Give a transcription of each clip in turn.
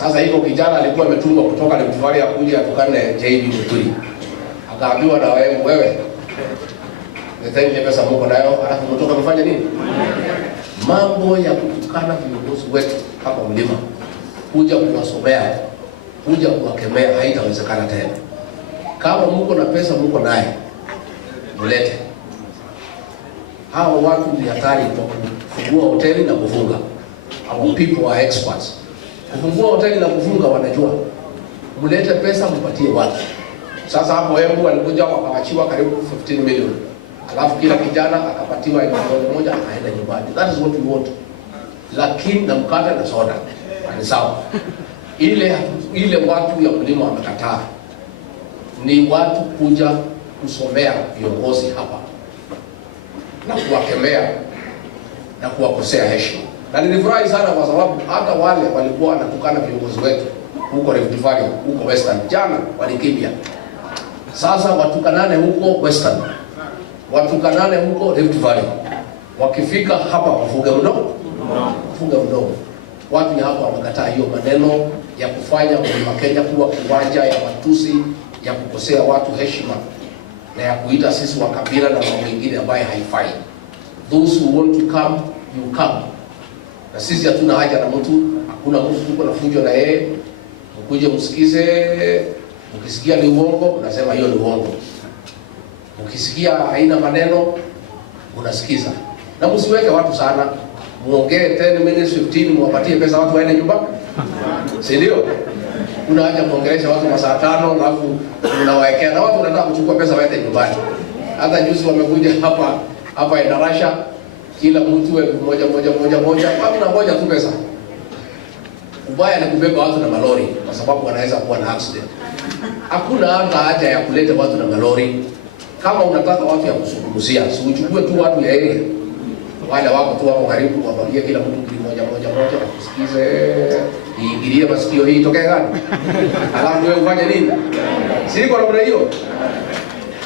Sasa hiko kijana alikuwa ametumwa kutoka Rift Valley kuja tukane JB Muturi. Akaambiwa na wewe nitaje pesa mko nayo, alafu mtoka kufanya nini? Mambo ya kutukana viongozi wetu hapa mlima, kuja kuwasomea, kuja kuwakemea haitawezekana tena. Kama mko na pesa mko naye, mulete. Hao watu ni hatari kwa kufungua hoteli na kufunga. Our people are experts. Kufungua hoteli na kufunga wanajua. Mulete pesa mpatie watu. Sasa hapo Embu alikuja wakawachiwa karibu 15 million. Alafu kila kijana akapatiwa milioni moja akaenda nyumbani. That is what we want. Lakini na mkate na soda. Ni sawa. Ile watu ya mlima wamekataa. Ni watu kuja kusomea viongozi hapa na kuwakemea na kuwakosea heshima. Na nilifurahi sana kwa sababu hata wale walikuwa wanatukana viongozi wetu huko Rift Valley, huko Western, jana walikimbia. Sasa watukanane huko Western, watukanane huko Rift Valley. Wakifika hapa wafunge mdomo. Wafunge mdomo. Watu ni hapa wamekataa hiyo maneno ya kufanya Mlima Kenya kuwa kiwanja ya matusi, ya kukosea watu heshima na ya kuita sisi wa kabila na mambo mengine ambayo haifai. Those who want to come, you come. Na sisi hatuna haja na mtu, hakuna mtu tuko na fujo na yeye. Mkuje msikize, mkisikia ni uongo, unasema hiyo ni uongo. Ukisikia haina maneno, unasikiza. Na msiweke watu sana. Muongee 10 minutes 15 muwapatie pesa watu waende nyumbani. Si ndio? Kuna haja muongelesha watu masaa 5 alafu unawaekea na watu wanataka kuchukua pesa waende nyumbani. Hata juzi wamekuja hapa Endarasha, kila mtu moja, watu na moja tu pesa. Ubaya ni kubeba watu na malori kwa sababu wanaweza kuwa na accident. Hakuna hata haja ya kuleta watu na malori. Kama unataka watu ya kusungumzia, usichukue tu watu ya area. Wale wako tu hapo karibu, wapagie kila mtu moja, kusikize, iingilie masikio hii tokea gani? Alafu wewe ufanye nini? Siko na bure hiyo.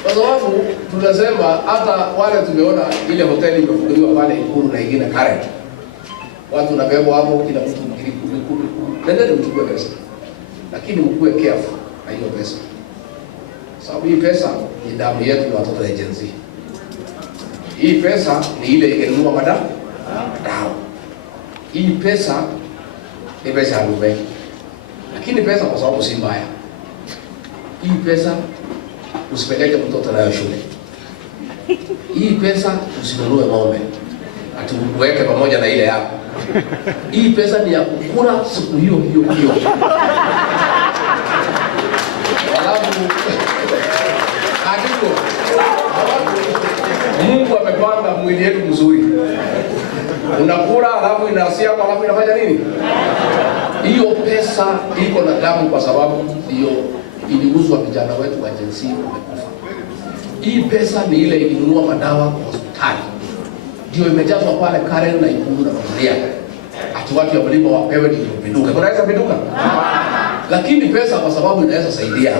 Kwa sababu tunasema hata wale tumeona ile hoteli imefunguliwa pale Ikulu na ingine Karen. Watu wanabebwa hapo kila mtu kumi. Nendeni mchukue pesa. Lakini mkuwe careful na hiyo pesa. Sababu hii pesa ni damu yetu na watoto wa Gen Z. Hii pesa ni ile ingenunua madawa. Hii pesa ni pesa ya Mungu. Lakini pesa kwa sababu si mbaya. Hii pesa usipeleke mtoto nayo shule. Hii pesa usinunue ng'ombe. Ati uweke pamoja na ile yako. Hii pesa ni ya kukula siku hiyo. Alafu hakika Mungu amepanga mwili yetu mzuri. Unakula alafu inasia alafu inafanya nini? Hiyo pesa iko na damu kwa sababu hiyo iliuzwa vijana wetu wa Gen Z wamekufa. Hii pesa ni ile ilinunua madawa kwa hospitali. Ndio imejazwa pale Karen na Ikulu na Maria. Ati watu ya mlima wapewe ndio pinduka. Unaweza pinduka? Lakini pesa kwa sababu inaweza saidia.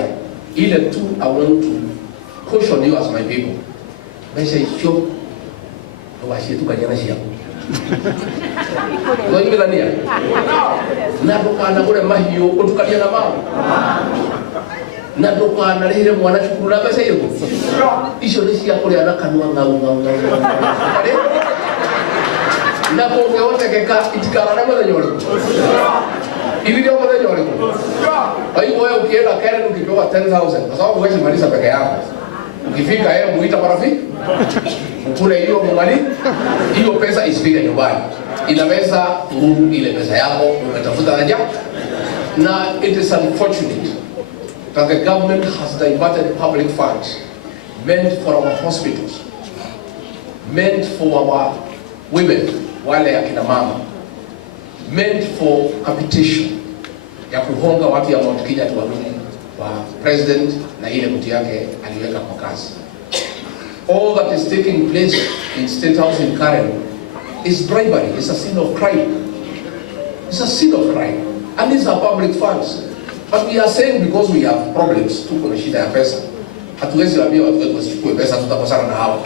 Ile tu I want to caution you as my people. Maisha hicho washietu kanyana shia. Kwa hiyo bila na dokana kule mahio kutukalia na mama. Na dokana lile mwana shukuru na pesa hiyo. Hicho ni shia kule anakanua ngau. Na kwa wote keka itikara na mwana nyoro. Hivi ndio mwana nyoro. Kwa hiyo wewe ukienda Karen ukipewa 10,000 kwa sababu huwezi maliza peke yako. Ukifika yeye muita marafiki. Kule hiyo mwali, hiyo pesa isifike nyumbani. Inaweza kurudi ile pesa yako umetafuta haja. Na it is unfortunate that the government has diverted public funds meant for our hospitals, meant for our women, wale akina mama, meant for capitation ya kuhonga watu ya Mount Kenya tuamini wa president na ile mtu yake aliweka kwa kazi. All that is taking place in State House in Karen is bribery. It's a sin of crime. It's a sin of crime. And these are public funds. But we are saying because we have problems, tuko na shida ya pesa. Hatuwezi waambia watu wetu wasichukue pesa tutakosana na hao.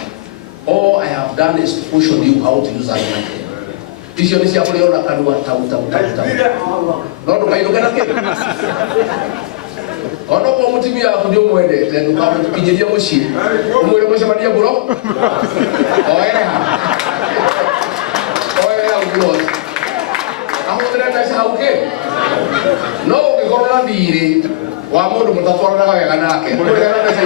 All I have done is to push on you how to use that money. icio nĩ cia kũrĩo na kanua tau no ndũkainũke na kĩndũ ona kwa mũtumia waku nĩ ũmwendete ndũkamũkinyĩrie mũciĩ ũmwĩre mũcemanie mbũro oereha guothe ahũthĩre mbeca hau kĩ no ũngĩkorwo na thirĩ wa mũndũ mũtatwaranaga wega nake mũrĩhera mbeca